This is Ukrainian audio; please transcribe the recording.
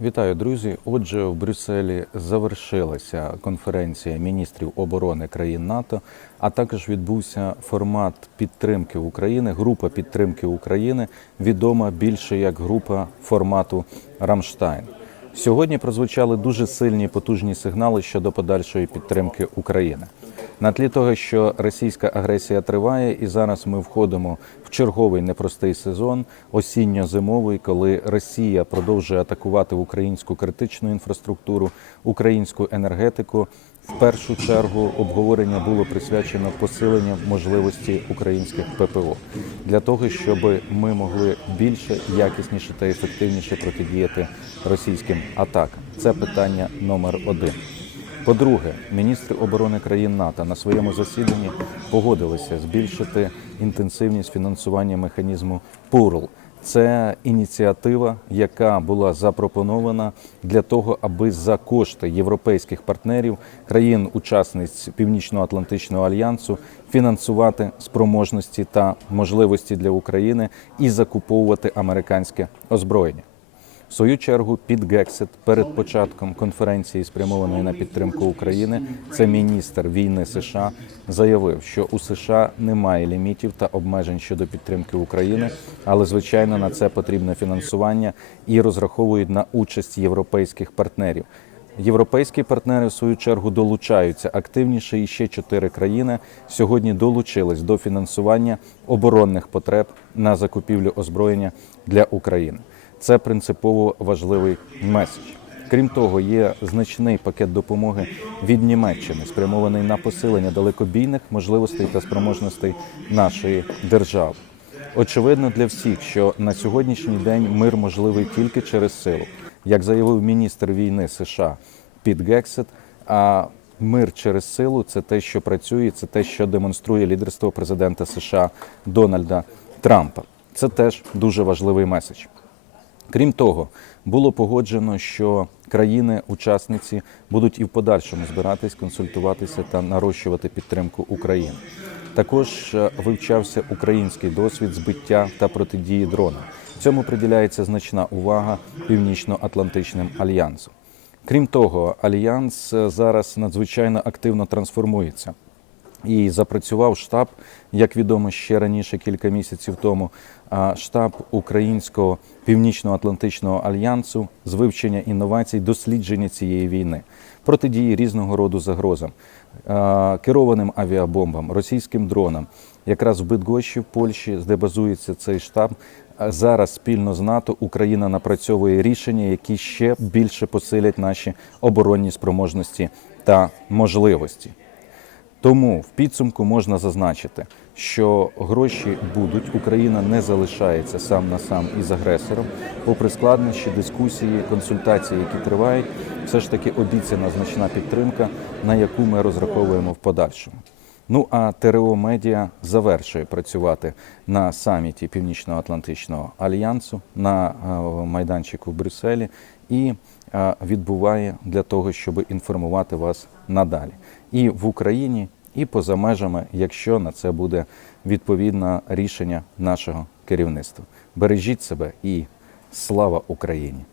Вітаю, друзі. Отже, в Брюсселі завершилася конференція міністрів оборони країн НАТО, а також відбувся формат підтримки України, група підтримки України, відома більше як група формату Рамштайн. Сьогодні прозвучали дуже сильні потужні сигнали щодо подальшої підтримки України. На тлі того, що російська агресія триває, і зараз ми входимо в черговий непростий сезон осінньо-зимовий, коли Росія продовжує атакувати українську критичну інфраструктуру, українську енергетику. В першу чергу обговорення було присвячено посиленню можливості українських ППО для того, щоб ми могли більше, якісніше та ефективніше протидіяти російським атакам. Це питання номер один. По-друге, міністри оборони країн НАТО на своєму засіданні погодилися збільшити інтенсивність фінансування механізму ПУРЛ. Це ініціатива, яка була запропонована для того, аби за кошти європейських партнерів країн-учасниць Північно-Атлантичного альянсу фінансувати спроможності та можливості для України і закуповувати американське озброєння. В свою чергу під Гексит перед початком конференції, спрямованої на підтримку України, це міністр війни США заявив, що у США немає лімітів та обмежень щодо підтримки України, але звичайно на це потрібне фінансування і розраховують на участь європейських партнерів. Європейські партнери в свою чергу долучаються активніше, і ще чотири країни сьогодні долучились до фінансування оборонних потреб на закупівлю озброєння для України. Це принципово важливий меседж. Крім того, є значний пакет допомоги від Німеччини, спрямований на посилення далекобійних можливостей та спроможностей нашої держави. Очевидно для всіх, що на сьогоднішній день мир можливий тільки через силу, як заявив міністр війни США Піт Гексет. А мир через силу це те, що працює, це те, що демонструє лідерство президента США Дональда Трампа. Це теж дуже важливий меседж. Крім того, було погоджено, що країни-учасниці будуть і в подальшому збиратись, консультуватися та нарощувати підтримку України. Також е, вивчався український досвід збиття та протидії дронам. Цьому приділяється значна увага Північно-Атлантичним альянсом. Крім того, альянс е, зараз надзвичайно активно трансформується. І запрацював штаб, як відомо ще раніше, кілька місяців тому. Штаб Українського Північно-Атлантичного альянсу з вивчення інновацій, дослідження цієї війни, протидії різного роду загрозам, керованим авіабомбам, російським дронам. Якраз в Бидгощі в Польщі, де базується цей штаб, зараз спільно з НАТО Україна напрацьовує рішення, які ще більше посилять наші оборонні спроможності та можливості. Тому в підсумку можна зазначити, що гроші будуть, Україна не залишається сам на сам із агресором. Попри складнощі, дискусії, консультації, які тривають, все ж таки обіцяна значна підтримка, на яку ми розраховуємо в подальшому. Ну а ТРО Медіа завершує працювати на саміті Північно-Атлантичного альянсу на е, майданчику в Брюсселі і е, відбуває для того, щоб інформувати вас надалі і в Україні, і поза межами, якщо на це буде відповідне рішення нашого керівництва. Бережіть себе і слава Україні!